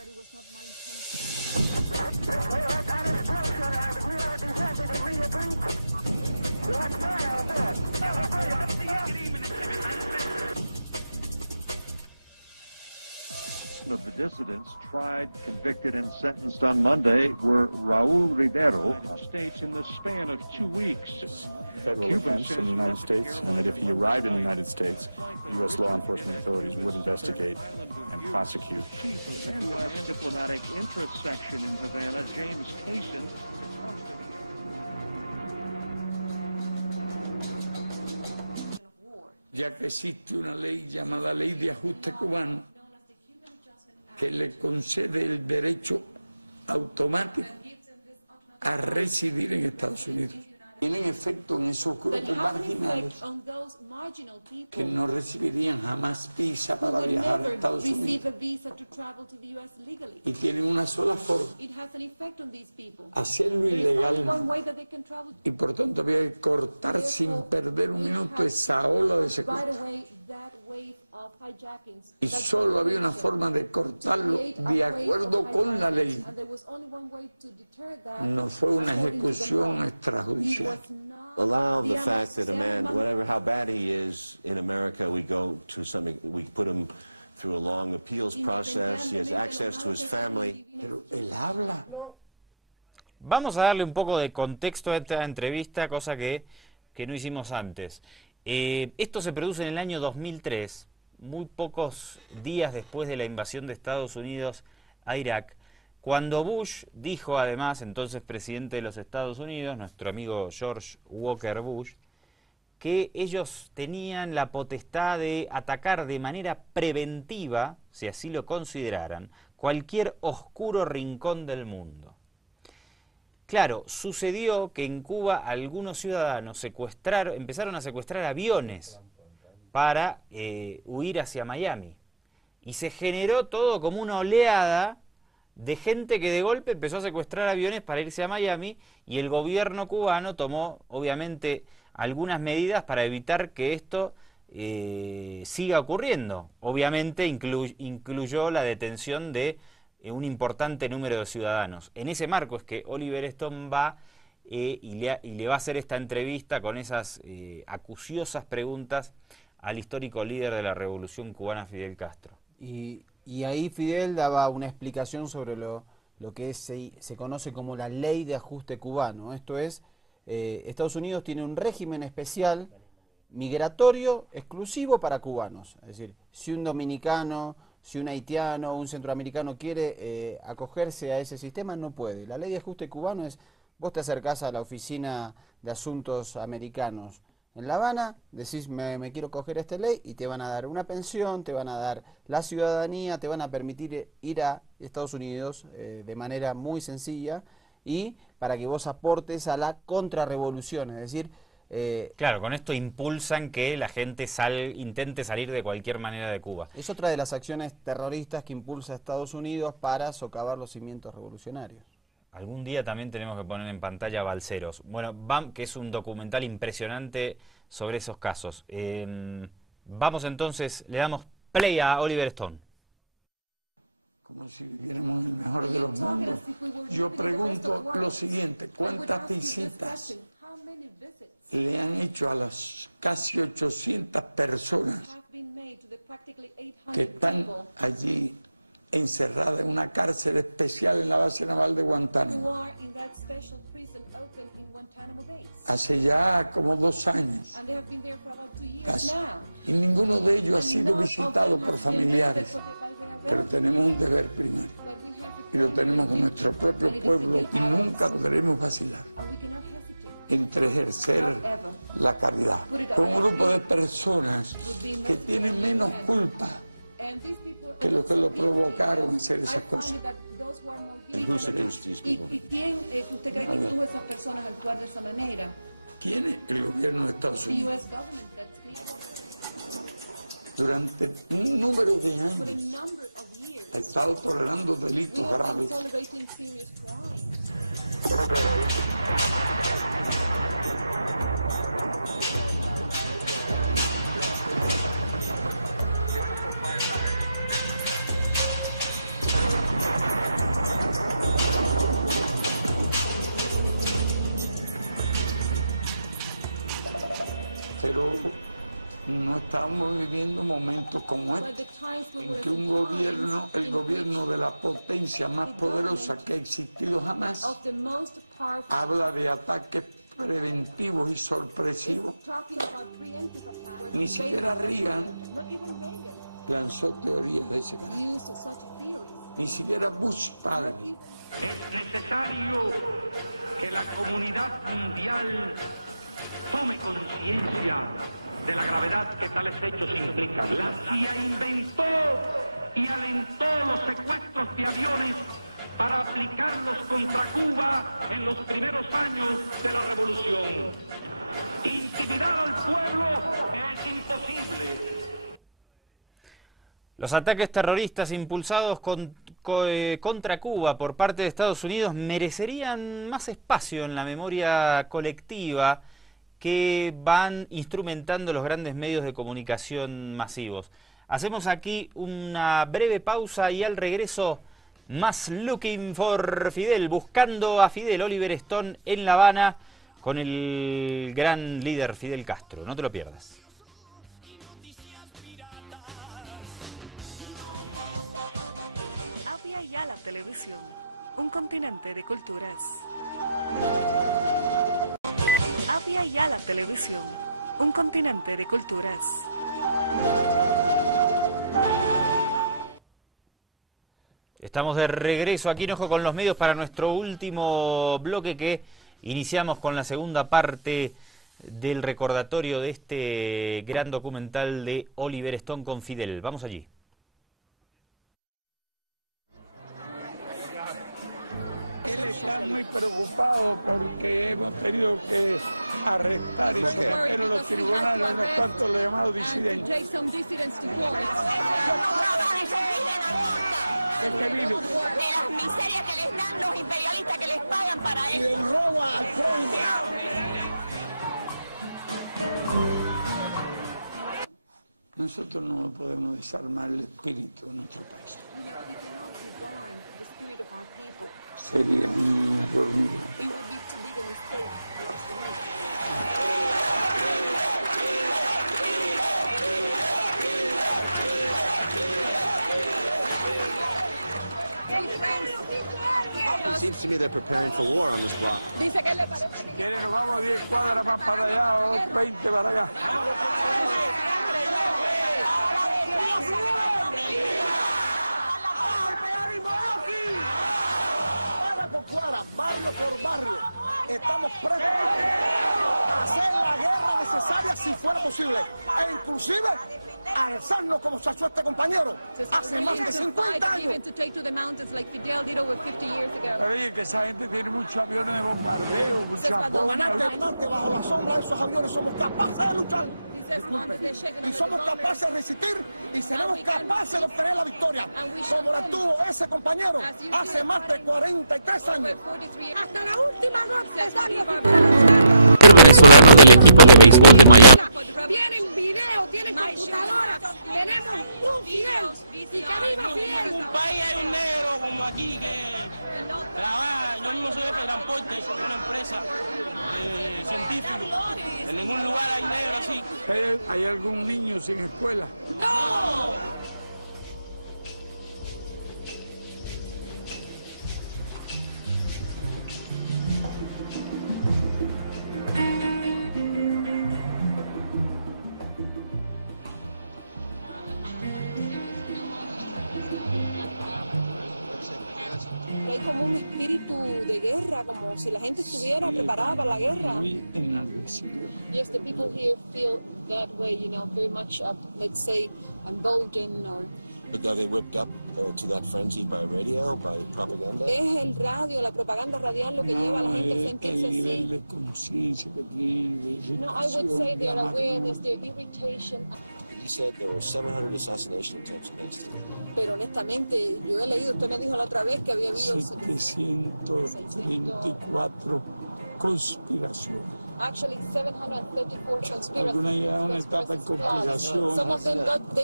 Of the dissidents tried, convicted, and sentenced on Monday were Raul Rivero, states in the span of 2 weeks. Federal offense in the United States, and that if he arrived in the United States, U.S. law enforcement authorities would investigate and prosecute. Chief of U.S. Diplomatic Interest Section in Havana, James Kaysen, Ya que existe una ley llamada Ley de Ajuste Cubano, que le concede el derecho automático a residir en Estados Unidos. Tienen efecto en esos grupos marginales que no recibirían jamás visa para viajar a Estados Unidos. Y tienen una sola forma: hacerlo ilegal. Y por tanto había que cortar sin perder un minuto esa ola de secuestro. Y solo había una forma de cortarlo de acuerdo con la ley. No fue una ejecución extrajudicial. Allow the fact that a man, whatever how bad he is in America, we put him through a long appeals process. He has access to his family. Pero él habla. Vamos a darle un poco de contexto a esta entrevista, cosa que no hicimos antes. Esto se produce en el año 2003, muy pocos días después de la invasión de Estados Unidos a Irak, cuando Bush dijo, además, entonces presidente de los Estados Unidos, nuestro amigo George Walker Bush, que ellos tenían la potestad de atacar de manera preventiva, si así lo consideraran, cualquier oscuro rincón del mundo. Claro, sucedió que en Cuba algunos ciudadanos empezaron a secuestrar aviones para huir hacia Miami. Y se generó todo como una oleada de gente que de golpe empezó a secuestrar aviones para irse a Miami, y el gobierno cubano tomó, obviamente, algunas medidas para evitar que esto siga ocurriendo. Obviamente incluyó la detención de un importante número de ciudadanos. En ese marco es que Oliver Stone va y le va a hacer esta entrevista con esas acuciosas preguntas al histórico líder de la Revolución Cubana, Fidel Castro. Y ahí Fidel daba una explicación sobre lo que se conoce como la Ley de Ajuste Cubano. Esto es, Estados Unidos tiene un régimen especial migratorio exclusivo para cubanos. Es decir, si un dominicano, si un haitiano o un centroamericano quiere acogerse a ese sistema, no puede. La Ley de Ajuste Cubano es: vos te acercás a la Oficina de Asuntos Americanos en La Habana, decís me quiero coger esta ley, y te van a dar una pensión, te van a dar la ciudadanía, te van a permitir ir a Estados Unidos de manera muy sencilla, y para que vos aportes a la contrarrevolución, es decir... claro, con esto impulsan que la gente intente salir de cualquier manera de Cuba. Es otra de las acciones terroristas que impulsa Estados Unidos para socavar los cimientos revolucionarios. Algún día también tenemos que poner en pantalla Balseros. Bueno, que es un documental impresionante sobre esos casos. Vamos entonces, le damos play a Oliver Stone. Como si viviéramos en el mejor de los mundos. Yo pregunto lo siguiente: ¿cuántas visitas le han hecho a las casi 800 personas que están allí encerrada en una cárcel especial en la base naval de Guantánamo? Hace ya como 2 años. Casi. Y ninguno de ellos ha sido visitado por familiares. Pero tenemos un deber primario. Y lo tenemos con nuestro propio pueblo, y nunca podremos vacilar entre ejercer la caridad con un grupo de personas que tienen menos culpa que los que lo provocaron a hacer esas cosas. ¿Y quién usted cree que indujo a esas personas a actuar de esa manera? ¿Quién es el gobierno de Estados Unidos? Durante un número de años ha estado tolerando delitos graves. Pero no estamos viviendo momentos como este, en que un gobierno, el gobierno de la potencia más poderosa que ha existido jamás, habla de ataques preventivos y sorpresivos. Ni siquiera Reagan lanzó teorías de ese carácter. Ni siquiera Bush padre. Es necesario que la comunidad mundial tome conciencia de la gravedad que tales hechos implican. La CIA inventó y alentó los secuestros de aviones para aplicarlos contra Cuba en los primeros años de la revolución. Intimidar al pueblo es imposible. Los ataques terroristas impulsados contra Cuba por parte de Estados Unidos merecerían más espacio en la memoria colectiva que van instrumentando los grandes medios de comunicación masivos. Hacemos aquí una breve pausa y al regreso más Looking for Fidel, buscando a Fidel, Oliver Stone en La Habana con el gran líder Fidel Castro. No te lo pierdas. Avia Yala Televisión, un continente de culturas. Avia Yala Televisión, un continente de culturas. Estamos de regreso aquí en Ojo con los Medios para nuestro último bloque que iniciamos con la segunda parte del recordatorio de este gran documental de Oliver Stone con Fidel. Vamos allí. Él está muy preocupado porque hemos tenido que arrestar y someter a los tribunales a unos cuantos llamados disidentes. ¿De qué vive? De las miserias que les dan los imperialistas que les pagan para eso. Y del robo al pueblo. Nosotros no podemos desarmar el espíritu de nuestro país. Sería un error muy grande. It seems to me they're preparing for war on this block. Dice que le parece que quieren, nos vamos 10 cuadras más para allá o 20 para acá. Barrio por barrio, estamos prestos a hacer la guerra necesaria si fuera posible, e inclusive alzarnos como se hizo este compañero hace más de 50 años. Pero oye, que esa gente tiene muchos aviones de bombardeo, muchas bombas. Comandante, bajo la sombra de esos aviones somos capaces de luchar. Y somos capaces de resistir y seremos capaces de obtener la victoria, como la tuvo ese compañero hace más de 43 años. Hasta la última gota. El venezolano del equipo de béisbol de Miami. Tienen video, tienen computadora, tenemos un Fidel y que viva Fidel. En un país hay un negro como aquí que trabaja, yo mismo soy de transporte, soy una empresa científica. En ningún lugar hay negro así. ¿Hay algún niño sin escuela? ¡No! Hay como un espíritu de guerra, como si la gente estuviera preparada para la guerra. Muy enardecido. Yes, the people here feel that way, you know, very much, let's say, emboldened or... But are they whipped up to that frenzy by radio, by propaganda? Es el radio, la propaganda radial lo que lleva a la gente a sentirse el nivel así. de conciencia que tiene, No, I would say their awareness, their irritation. He said there were 700 assassination attempts against him. Pero honestamente, yo he leído, usted me dijo la otra vez que había habido 734 conspiraciones. Actually, 734 Algunas ya en una etapa de compilación. Some of them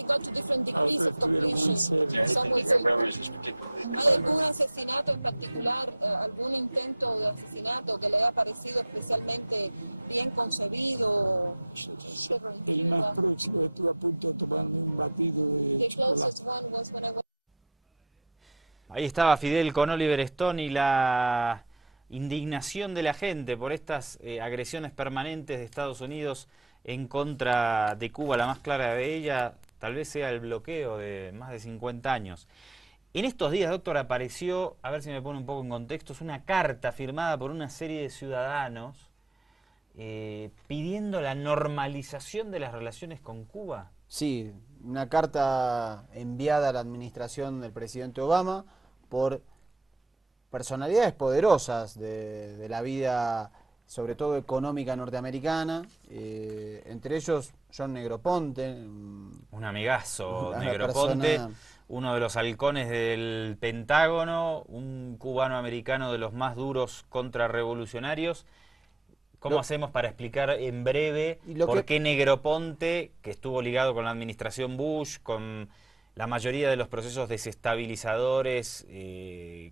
got to different degrees of completion. ¿Hay algún asesinato en particular, algún intento de asesinato que le haya parecido especialmente bien concebido? El más próximo, estuve a punto de tomarme un batido de chocolate. Ahí estaba Fidel con Oliver Stone y la indignación de la gente por estas agresiones permanentes de Estados Unidos en contra de Cuba. La más clara de ella tal vez sea el bloqueo de más de 50 años. En estos días, doctor, apareció, a ver si me pone un poco en contexto, es una carta firmada por una serie de ciudadanos pidiendo la normalización de las relaciones con Cuba. Sí, una carta enviada a la administración del presidente Obama por personalidades poderosas de la vida, sobre todo económica norteamericana, entre ellos John Negroponte. Un amigazo, Negroponte, uno de los halcones del Pentágono, un cubano-americano de los más duros contrarrevolucionarios. ¿Cómo hacemos para explicar en breve por qué Negroponte, que estuvo ligado con la administración Bush, con la mayoría de los procesos desestabilizadores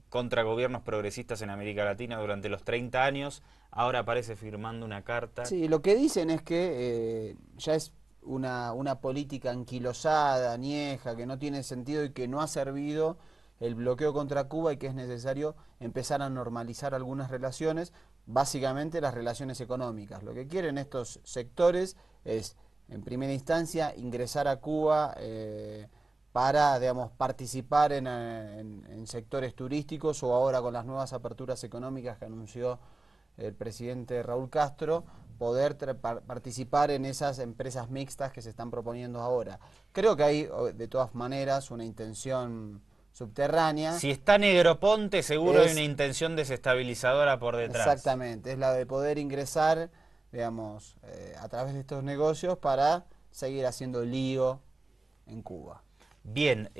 contra gobiernos progresistas en América Latina durante los 30 años, ahora aparece firmando una carta? Sí, lo que dicen es que ya es una política anquilosada, añeja, que no tiene sentido y que no ha servido el bloqueo contra Cuba y que es necesario empezar a normalizar algunas relaciones, básicamente las relaciones económicas. Lo que quieren estos sectores es, en primera instancia, ingresar a Cuba para, digamos, participar en sectores turísticos o ahora con las nuevas aperturas económicas que anunció el presidente Raúl Castro, poder participar en esas empresas mixtas que se están proponiendo ahora. Creo que hay, de todas maneras, una intención subterránea. Si está Negroponte, seguro hay una intención desestabilizadora por detrás. Exactamente, es la de poder ingresar, digamos, a través de estos negocios para seguir haciendo lío en Cuba. Bien,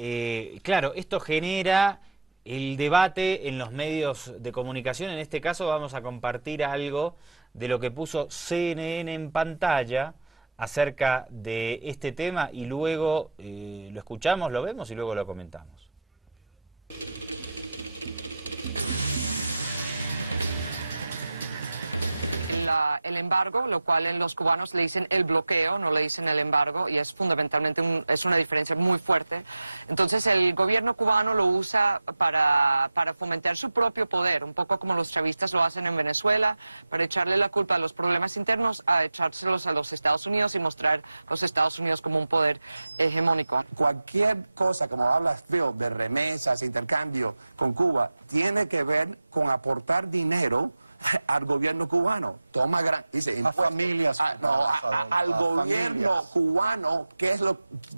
claro, esto genera el debate en los medios de comunicación. En este caso vamos a compartir algo de lo que puso CNN en pantalla acerca de este tema y luego lo escuchamos, lo vemos y luego lo comentamos. El embargo, lo cual en los cubanos le dicen el bloqueo, no le dicen el embargo, y es fundamentalmente es una diferencia muy fuerte. Entonces el gobierno cubano lo usa para fomentar su propio poder, un poco como los chavistas lo hacen en Venezuela, para echarle la culpa de los problemas internos, a echárselos a los Estados Unidos y mostrar a los Estados Unidos como un poder hegemónico. Cualquier cosa, como habla Phil, de remesas, intercambio con Cuba, tiene que ver con aportar dinero al gobierno cubano. Toma dice impuestos. A familias. Al gobierno cubano, que es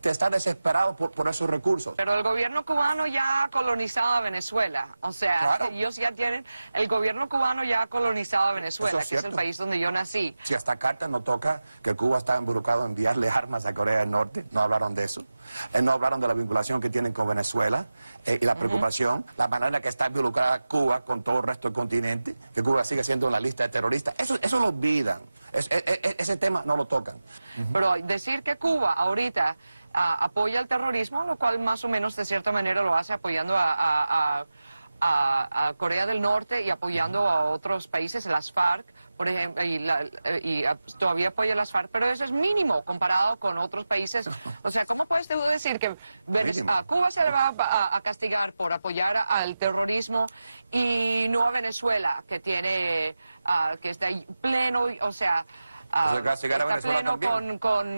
te está desesperado por esos recursos. Pero el gobierno cubano ya ha colonizado a Venezuela. O sea, claro, ellos ya tienen... El gobierno cubano ya ha colonizado a Venezuela, que es el país donde yo nací. Si esta carta no toca que Cuba está involucrado en enviarle armas a Corea del Norte, no hablaron de eso. No hablaron de la vinculación que tienen con Venezuela y la preocupación, la manera que está involucrada Cuba con todo el resto del continente, que Cuba sigue siendo en la lista de terroristas. Eso lo olvidan. Ese tema no lo tocan. Pero decir que Cuba ahorita apoya el terrorismo, lo cual más o menos de cierta manera lo hace apoyando a Corea del Norte y apoyando a otros países, las FARC, por ejemplo, y todavía apoya a las FARC, pero eso es mínimo comparado con otros países. O sea, ¿cómo puedes tú decir que a Cuba se le va a castigar por apoyar al terrorismo y no a Venezuela, que tiene, que está pleno, o sea... está pleno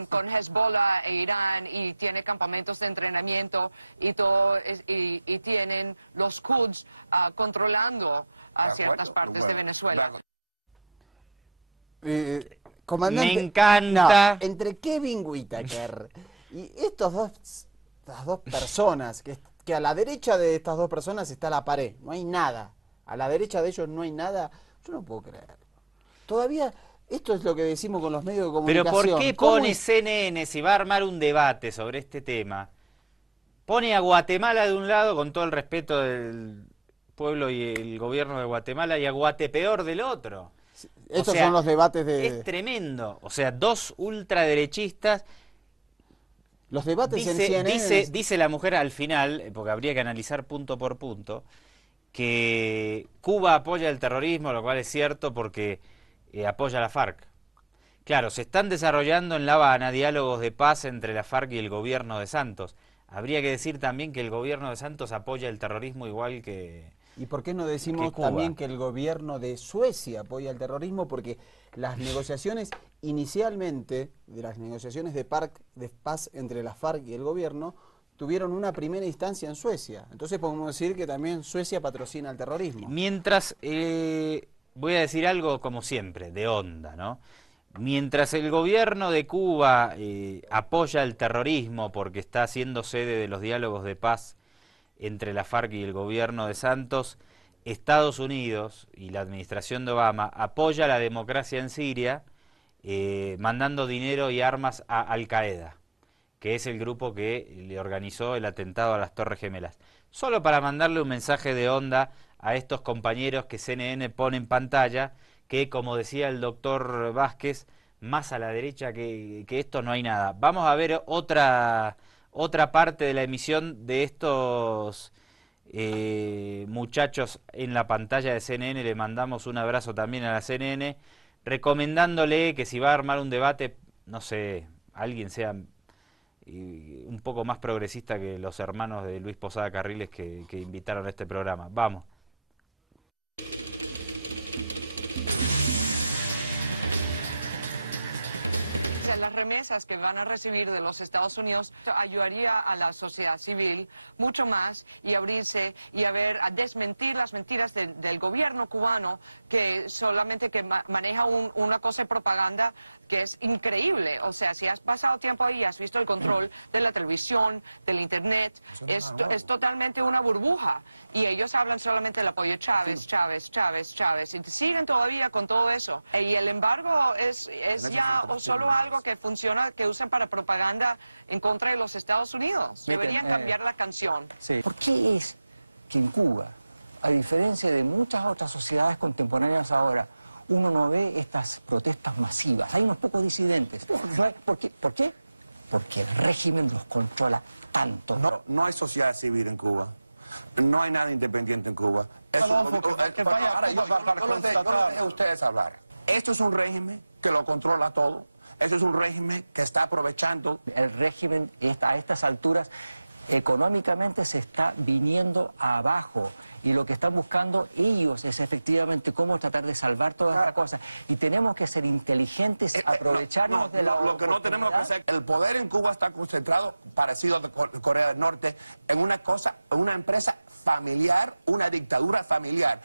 con Hezbollah e Irán y tiene campamentos de entrenamiento y todo, y tienen los Quds controlando ciertas partes de Venezuela. Comandante, me encanta. No, entre Kevin Whitaker y estas dos personas, que a la derecha de estas dos personas está la pared, no hay nada. A la derecha de ellos no hay nada. Yo no puedo creerlo. Todavía... Esto es lo que decimos con los medios de comunicación. Pero ¿por qué pone CNN, si va a armar un debate sobre este tema? Pone a Guatemala de un lado, con todo el respeto del pueblo y el gobierno de Guatemala, y a Guatepeor del otro. Estos son los debates de... Es tremendo. O sea, dos ultraderechistas. Los debates en CNN... Dice la mujer al final, porque habría que analizar punto por punto, que Cuba apoya el terrorismo, lo cual es cierto porque apoya a la FARC. Claro, se están desarrollando en La Habana diálogos de paz entre la FARC y el gobierno de Santos. Habría que decir también que el gobierno de Santos apoya el terrorismo igual que... ¿Y por qué no decimos también que el gobierno de Suecia apoya el terrorismo? Porque las negociaciones inicialmente, de las negociaciones de paz entre la FARC y el gobierno, tuvieron una primera instancia en Suecia. Entonces podemos decir que también Suecia patrocina el terrorismo. Mientras, voy a decir algo como siempre, de onda, ¿no? Mientras el gobierno de Cuba apoya el terrorismo porque está haciendo sede de los diálogos de paz entre la FARC y el gobierno de Santos, Estados Unidos y la administración de Obama apoya la democracia en Siria mandando dinero y armas a Al-Qaeda, que es el grupo que le organizó el atentado a las Torres Gemelas. Solo para mandarle un mensaje de onda a estos compañeros que CNN pone en pantalla, que como decía el doctor Vázquez, más a la derecha que esto no hay nada. Vamos a ver otra parte de la emisión de estos muchachos en la pantalla de CNN. Le mandamos un abrazo también a la CNN, recomendándole que si va a armar un debate, no sé, alguien sea un poco más progresista que los hermanos de Luis Posada Carriles que invitaron a este programa. Vamos. Las remesas que van a recibir de los Estados Unidos ayudaría a la sociedad civil mucho más y abrirse y a desmentir las mentiras del gobierno cubano que solamente maneja una cosa de propaganda que es increíble. O sea, si has pasado tiempo ahí y has visto el control de la televisión, del internet, es totalmente una burbuja. Y ellos hablan solamente del apoyo Chávez, Chávez, Chávez, Chávez. Y siguen todavía con todo eso. Y el embargo es ya solo algo que funciona, que usan para propaganda en contra de los Estados Unidos. Deberían cambiar la canción. Sí. ¿Por qué es que en Cuba, a diferencia de muchas otras sociedades contemporáneas ahora, uno no ve estas protestas masivas? Hay unos pocos disidentes. ¿Por qué? Porque el régimen los controla tanto. No hay sociedad civil en Cuba. No hay nada independiente en Cuba. Yo los dejo a ustedes hablar. Esto es un régimen que lo controla todo. Esto es un régimen que está aprovechando. El régimen a estas alturas económicamente se está viniendo abajo. Y lo que están buscando ellos es efectivamente cómo tratar de salvar toda esta cosa. Y tenemos que ser inteligentes, aprovecharnos de la oportunidad. Lo que no tenemos que hacer, el poder en Cuba está concentrado, parecido a Corea del Norte, en una empresa familiar, una dictadura familiar.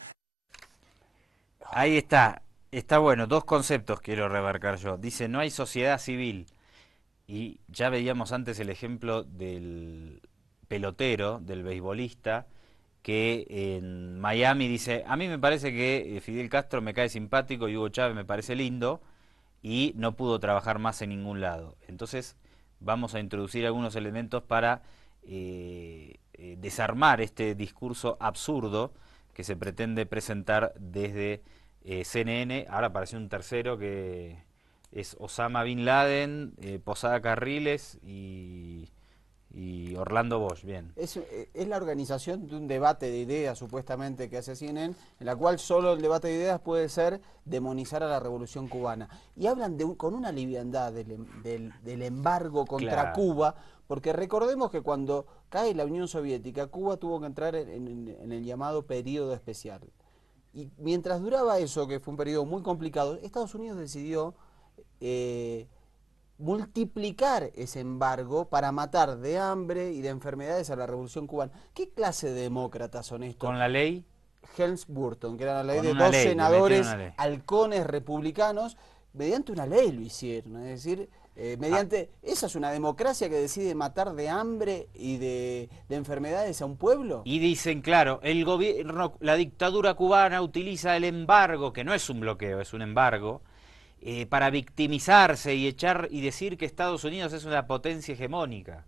Ahí está. Está bueno, dos conceptos quiero remarcar yo. Dice, no hay sociedad civil. Y ya veíamos antes el ejemplo del pelotero, del beisbolista, que en Miami dice, a mí me parece que Fidel Castro me cae simpático y Hugo Chávez me parece lindo, y no pudo trabajar más en ningún lado. Entonces vamos a introducir algunos elementos para desarmar este discurso absurdo que se pretende presentar desde CNN. Ahora apareció un tercero que es Osama Bin Laden, Posada Carriles y Orlando Bosch. Bien. Es la organización de un debate de ideas supuestamente que hace CNN, en la cual solo el debate de ideas puede ser demonizar a la revolución cubana. Y hablan con una liviandad del embargo contra Cuba, porque recordemos que cuando cae la Unión Soviética, Cuba tuvo que entrar en el llamado periodo especial. Y mientras duraba eso, que fue un periodo muy complicado, Estados Unidos decidió multiplicar ese embargo para matar de hambre y de enfermedades a la revolución cubana. ¿Qué clase de demócratas son estos? ¿Con la ley? Helms-Burton, que era la ley de dos senadores halcones republicanos, mediante una ley lo hicieron, es decir, esa es una democracia que decide matar de hambre y de enfermedades a un pueblo. Y dicen, claro, el gobierno, la dictadura cubana utiliza el embargo, que no es un bloqueo, es un embargo, para victimizarse y decir que Estados Unidos es una potencia hegemónica.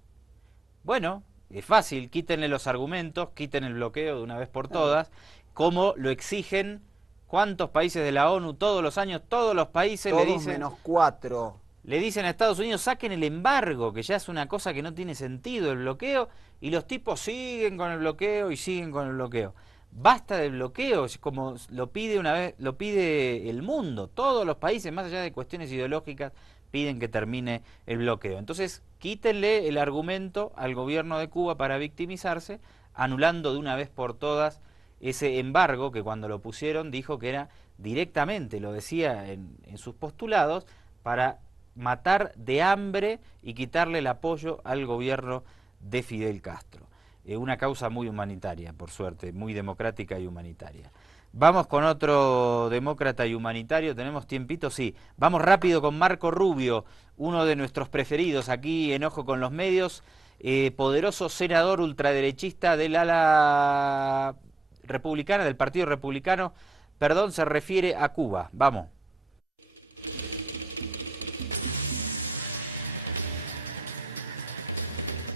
Bueno, es fácil, quítenle los argumentos, quiten el bloqueo de una vez por todas, como lo exigen ¿Cuántos países de la ONU todos los años, todos los países Todos le dicen... -4. Le dicen a Estados Unidos, saquen el embargo, que ya es una cosa que no tiene sentido, el bloqueo, y los tipos siguen con el bloqueo y siguen con el bloqueo. Basta del bloqueo, como lo pide una vez, lo pide el mundo. Todos los países, más allá de cuestiones ideológicas, piden que termine el bloqueo. Entonces, quítenle el argumento al gobierno de Cuba para victimizarse, anulando de una vez por todas ese embargo que cuando lo pusieron dijo que era directamente, lo decía en sus postulados, para matar de hambre y quitarle el apoyo al gobierno de Fidel Castro. Una causa muy humanitaria, por suerte, muy democrática y humanitaria. Vamos con otro demócrata y humanitario, ¿tenemos tiempito? Sí. Vamos rápido con Marco Rubio, uno de nuestros preferidos aquí en Ojo con los Medios, poderoso senador ultraderechista del ala republicana, del Partido Republicano, perdón, se refiere a Cuba. Vamos.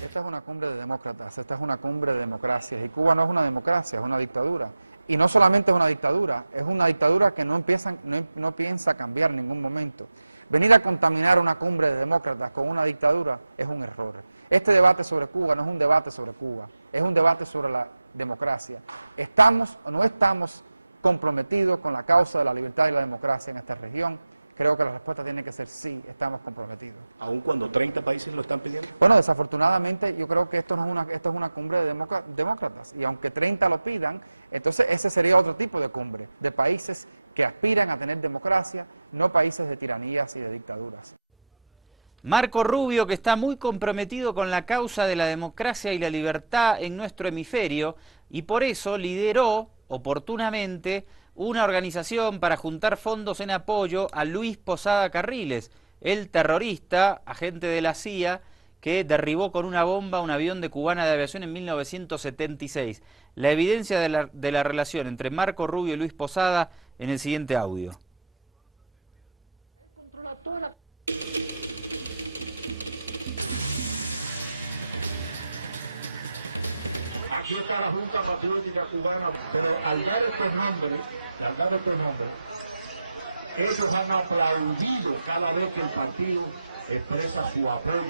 Esta es una cumbre de demócratas, esta es una cumbre de democracias, y Cuba no es una democracia, es una dictadura. Y no solamente es una dictadura que no piensa cambiar en ningún momento. Venir a contaminar una cumbre de demócratas con una dictadura es un error. Este debate sobre Cuba no es un debate sobre Cuba, es un debate sobre la democracia. ¿Estamos o no estamos comprometidos con la causa de la libertad y la democracia en esta región? Creo que la respuesta tiene que ser sí, estamos comprometidos. ¿Aun cuando 30 países lo están pidiendo? Bueno, desafortunadamente yo creo que esto es una cumbre de demócratas, y aunque 30 lo pidan, entonces ese sería otro tipo de cumbre, de países que aspiran a tener democracia, no países de tiranías y de dictaduras. Marco Rubio, que está muy comprometido con la causa de la democracia y la libertad en nuestro hemisferio, y por eso lideró oportunamente una organización para juntar fondos en apoyo a Luis Posada Carriles, el terrorista, agente de la CIA, que derribó con una bomba un avión de Cubana de Aviación en 1976. La evidencia de la relación entre Marco Rubio y Luis Posada en el siguiente audio. Controla toda la... Aquí está la Junta Patriótica Cubana, pero al dar estos nombres, ellos han aplaudido cada vez que el partido expresa su apoyo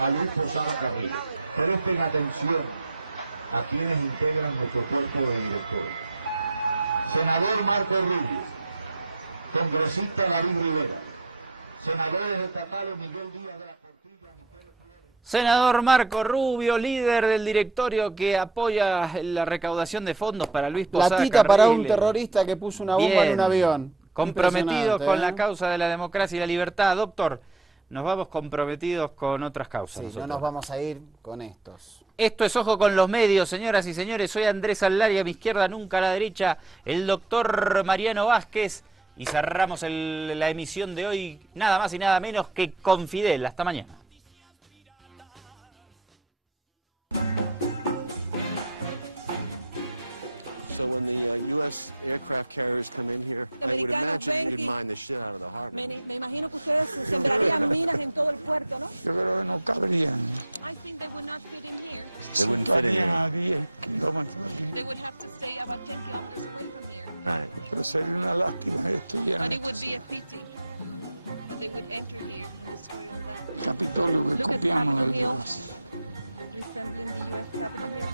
a Luis Posada Carriles. Presten atención a quienes integran nuestro cuerpo de directores. Senador Marco Rubio, congresista David Rivera, senadores estatales Miguel Díaz de la Portilla, Senador Marco Rubio, líder del directorio que apoya la recaudación de fondos para Luis Posada Platita Carriles. para un terrorista que puso una bomba en un avión. Comprometido con la causa de la democracia y la libertad. Doctor, nos vamos comprometidos con otras causas. Sí, no nos vamos a ir con estos. Esto es Ojo con los Medios, señoras y señores. Soy Andrés Alari, a mi izquierda, nunca a la derecha, el doctor Mariano Vázquez. Y cerramos la emisión de hoy, nada más y nada menos que con Fidel. Hasta mañana. So when the U.S. aircraft carriers come in here, I would imagine you'd mine the shit out of the harbor. Me imagino que ustedes sembrarían minas en todo el puerto, ¿no? Yo creo que no cabrían. I think they would not fit in here. They wouldn't fit in here. A 10 kilómetros de aquí. They would have to stay about 10 kilometers away from here. Right. Pero sería una lástima que estuvieran. But it would be a pity that they would enter here and destroy all that. El Capitolio que copiamos del Hill, US. resembling the U.S. Capitol Hill.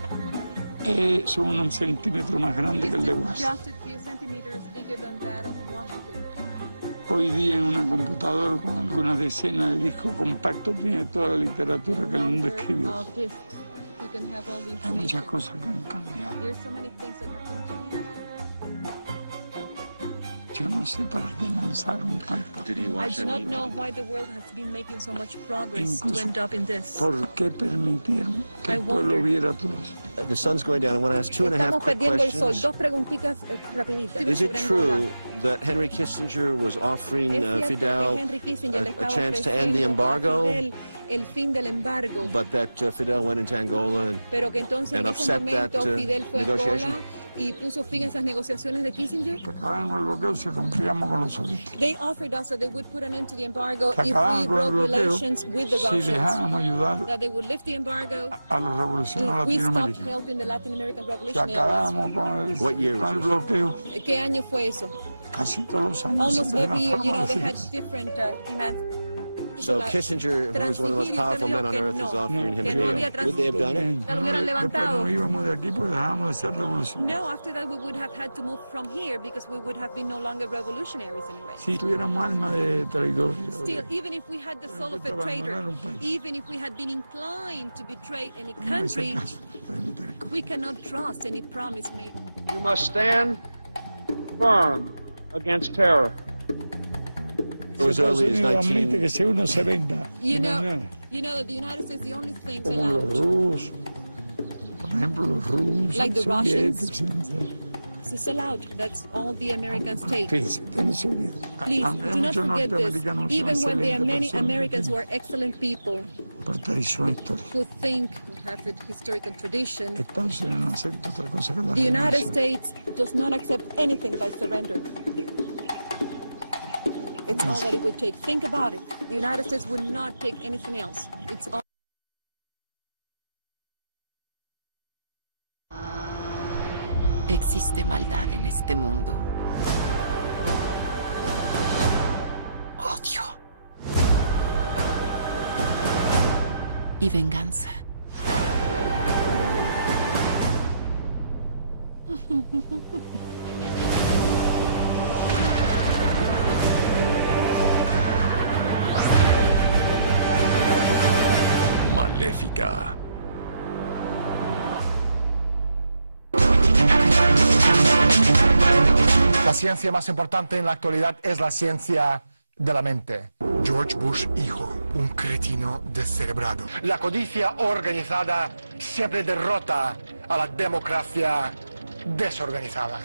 Son un centímetro más grande que el de Washington. Just a few centimeters bigger than that of Washington. Hoy día en una computadora con algunas decenas de discos compactos tiene toda la literatura que el mundo escribió. Hay muchas cosas que han cambiado. Yo no sé para qué lanzar un tanto. I do not know why the world has been making so much progress to end up in this. ¿Por qué permitieron que el pueblo viera todo eso? The sun's going down. I want to ask 2.5 Estamos quick perdiendo el sol. questions. Dos preguntitas rapiditas. Is it true that Henry Kissinger was offering Fidel a chance to end the embargo, el fin del embargo, but that Fidel went into Angola pero que entonces and en ese upset that momento Fidel fue a Angola negotiation? y puso fin a esas negociaciones de Kissinger? Acababan con el bloqueo si rompíamos con los soviéticos. They offered us that they would put an end to the embargo Que if acababan we con el broke bloqueo relations with the si Russians. dejábamos ayudar That they would lift the embargo a los revolucionarios if we stopped latinoamericanos. helping the Latin American Que revolutionaries. acabábamos con el bloqueo ¿Qué año fue eso? casi todos los años. Almost siempre every una year, you forma know, de they had decir. different demands. So Kissinger, who was one of the most powerful men on earth, is offering him a deal. Would they have done it? Ya lo hubieran Después levantado. nos íbamos de aquí porque dejábamos de ser revolucionarios. No, after that we would have had to move from here because we would have been no longer revolutionaries anyway. Si tuviéramos alma de traidor. Still, even if we had the soul of a traitor, even if we had been inclined to betray any country, we cannot trust any promise made. You must stand firm against terror. Estados Unidos admite que si uno se venda, You know that the United States, the only things como los allowed, rusos, por ejemplo los rusos, like the Russians, soviéticos, it's allowed. That's all the American states. fíjense, que no se olvide. Please, Aunque do not muchos forget this. norteamericanos son Even when there are many excelentes Americans personas who are excellent people, por tradición histórica. who think, who have a historical tradition, Estados Unidos no acepta otra cosa que la the United rendición. States does not accept anything but surrender. It's all that it would take. Think about it. The United States would not take anything else. It's all. Existe maldad en este mundo. Odio. Y venganza. Maléfica. La ciencia más importante en la actualidad es la ciencia de la mente. George Bush hijo, un cretino descerebrado. La codicia organizada siempre derrota a la democracia desorganizada.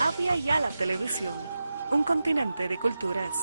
Avia Yala Televisión, un continente de culturas.